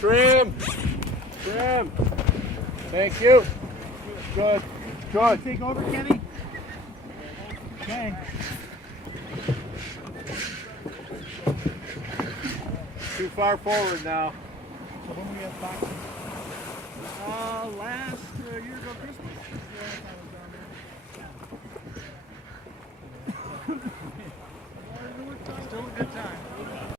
Trim. Trim. Thank you. Good. Good. Take over, Kenny. Okay. Too far forward now. So when we have boxing.